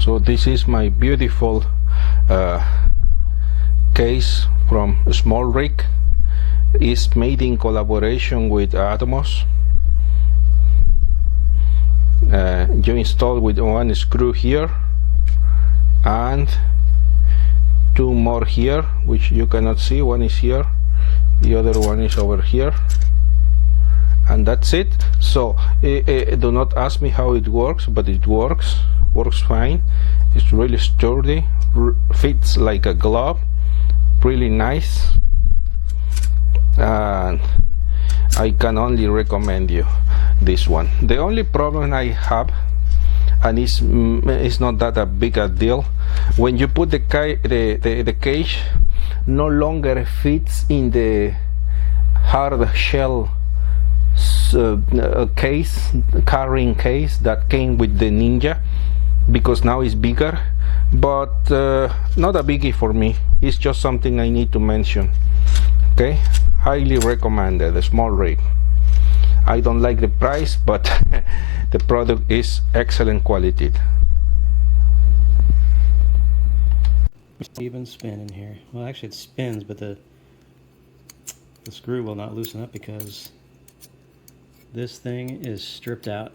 So this is my beautiful case from SMALLRIG. It's made in collaboration with Atomos. You install with one screw here and two more here, which you cannot see. One is here, the other one is over here, and that's it. So do not ask me how it works, but it works fine. It's really sturdy, fits like a glove, really nice, and I can only recommend you this one. The only problem I have, and it's not that a big a deal, when you put the cage no longer fits in the hard shell carrying case that came with the Ninja, because now it's bigger, but not a biggie for me. It's just something I need to mention. Okay, highly recommended, the SMALLRIG. I don't like the price, but the product is excellent quality. Even spin in here. Well, actually it spins, but the screw will not loosen up because this thing is stripped out.